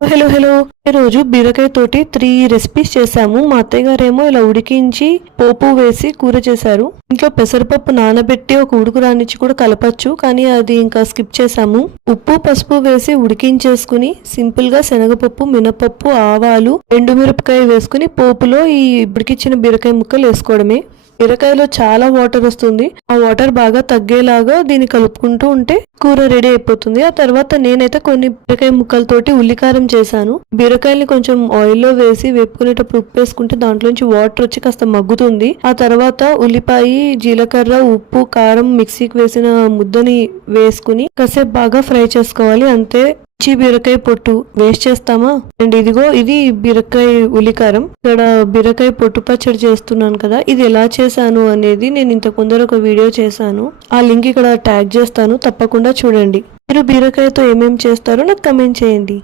Hello hello ఈరోజు బీరకాయ తోటి 3 రెసిపీస్ చేసాము. మా అత్తయ్య గారేమో ఇలా ఉడికించి పోపు వేసి కూర చేశారు. ఇంట్లో పెసరపప్పు నానబెట్టి ఒక ఉడుకు రానిచ్చి కూడా కలపచ్చు, కానీ అది ఇంకా స్కిప్ చేసాము. ఉప్పు పసుపు వేసి ఉడికించేసుకుని సింపుల్ గా శనగపప్పు, మినపప్పు, ఆవాలు, ఎండుమిరపకాయ వేసుకుని పోపులో ఈ ఉడికించిన బీరకాయ ముక్కలు వేసుకోవడమే. బీరకాయలో చాలా వాటర్ వస్తుంది. ఆ వాటర్ బాగా తగ్గేలాగా దీన్ని కలుపుకుంటూ ఉంటే కూర రెడీ అయిపోతుంది. ఆ తర్వాత నేనైతే కొన్ని బీరకాయ ముక్కలతోటి ఉల్లికారం చేశాను. బీరకాయల్ని కొంచెం ఆయిల్లో వేసి వేపుకునేటప్పుడు ఉప్పు వేసుకుంటే దాంట్లోంచి వాటర్ వచ్చి కాస్త మగ్గుతుంది. ఆ తర్వాత ఉల్లిపాయ, జీలకర్ర, ఉప్పు, కారం మిక్సీకి వేసిన ముద్దని వేసుకుని కాసేపు బాగా ఫ్రై చేసుకోవాలి. అంతే, బీరకాయ పొట్టు వేస్ట్ చేస్తామా అండ్ ఇదిగో ఇది బీరకాయ ఉల్లికారం. ఇక్కడ బీరకాయ పొట్టు పచ్చడి చేస్తున్నాను కదా, ఇది ఎలా చేశాను అనేది నేను ఇంతకు ముందర ఒక వీడియో చేశాను. ఆ లింక్ ఇక్కడ ట్యాగ్ చేస్తాను, తప్పకుండా చూడండి. మీరు బీరకాయతో ఏమేమి చేస్తారో నాకు కమెంట్ చేయండి.